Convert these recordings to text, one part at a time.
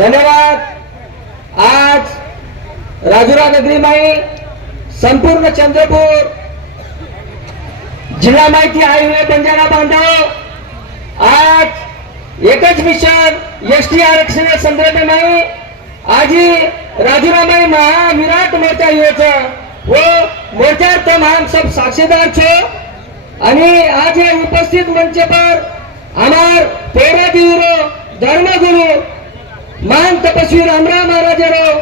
धन्यवाद। आज राजुरा नगरी माई संपूर्ण चंद्रपूर जिल्हा माहिती हायवे बंजारा बांधव आज एकच मिशन एस टी आरक्षणा संदर्भ माई आजी राजुरामाई महाविराट मोर्चा योचा वो हो, मोर्चा तुम हम सब साक्षीदार छो आणि आज उपस्थित मंच पर आमार तेरा धर्मगुरु मान तपस्वी रामराव महाराजेराव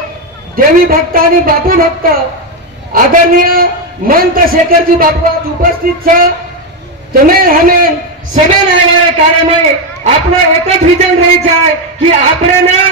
देवी भक्त आणि बापू भक्त आदरणीय मंत शेखरजी बापू उपस्थित तुम्ही हमें समय कारण में एकच विजन राहायचं आहे की आपल्याला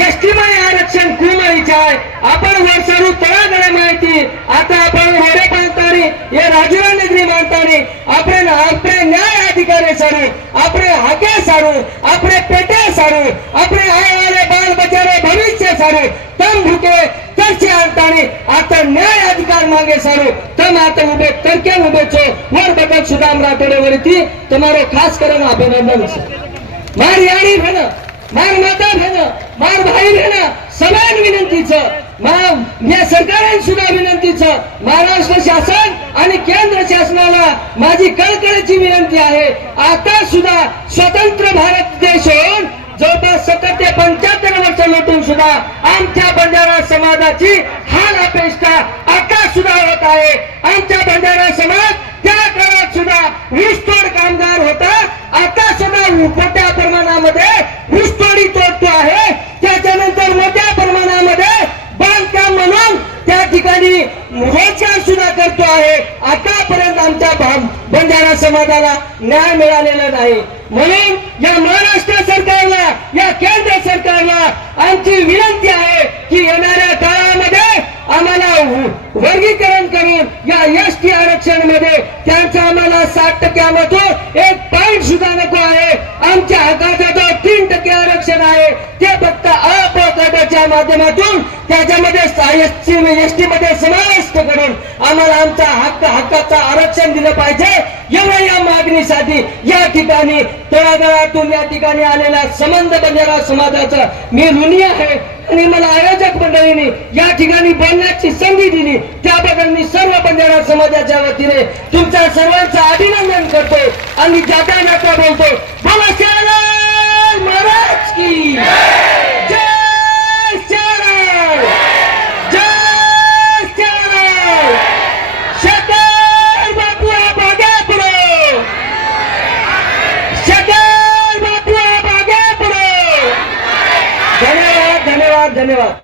એસટીમાં આરક્ષણ કુમારી છે आपण वर्षारू तळागळ्या माहिती आता आपण वडे बांधतानी हे राजुरा नगरी बांधतानी आपण આપણે ન્યાય અધિકારી સારું આપણે હાકે સારું આપણે પેટે સારું આપણે આવાલે બાળ બચારે ભવિષ્ય સારું તમ ભૂકે ચર્ચે आणतानी आता न्याय अधिकार मागे સારું તમ आता ઉભે તરકે ઉભે છો વર બદલ સુદામ રાઠોડે વરતી તમારો ખાસ કરીને અભિનંદન છે માર याडी भेन मार माता भन मार भाई भन समान विनंतीचं. मा- या सरकारने सुद्धा विनंतीचं. महाराष्ट्र शासन आणि केंद्र शासनाला माझी कळकळीची विनंती आहे. आता सुद्धा स्वतंत्र भारत देश होऊन जवळपास सतत ते पंच्याहत्तर वर्ष लोटून सुद्धा आमच्या बंजारा समाजाची हाल अपेक्षा आता सुद्धा होत आहे. आमच्या बंजारा समाज त्या काळात सुद्धा ऊसतोड कामगार होता आता सुद्धा मोठ्या प्रमाणामध्ये ऊसतोडी तोडतो आहे त्याच्यानंतर मोठ्या प्रमाणामध्ये बांधकाम म्हणून त्या ठिकाणी रोजगार सुद्धा आहे. आतापर्यंत आमच्या बंजारा समाजाला न्याय मिळालेला नाही. म्हणून या महाराष्ट्र सरकारला या केंद्र सरकारला आमची विनंती आहे की येणाऱ्या काळामध्ये आम्हाला वर्गीकरण करून या एस टी आरक्षणमध्ये त्यांचा आम्हाला साठ टक्क्यामधून एक माध्यमातून त्याच्यामध्ये एस टी मध्ये समाविष्ट करून आम्हाला आमचा हक्क हक्काचा आरक्षण दिलं पाहिजे. एवढ्या या मागणीसाठी या ठिकाणी तळागाळातून या ठिकाणी आलेला संबंध बंजारा समाजाचा मी ऋणी आहे. आणि मला आयोजक मंडळीने या ठिकाणी बोलण्याची संधी दिली. त्याबद्दल मी सर्व बंजारा समाजाच्या वतीने तुमच्या सर्वांचं अभिनंदन करतो आणि जाता जाता बोलतो बोला धन्यवाद धन्यवाद धन्यवाद.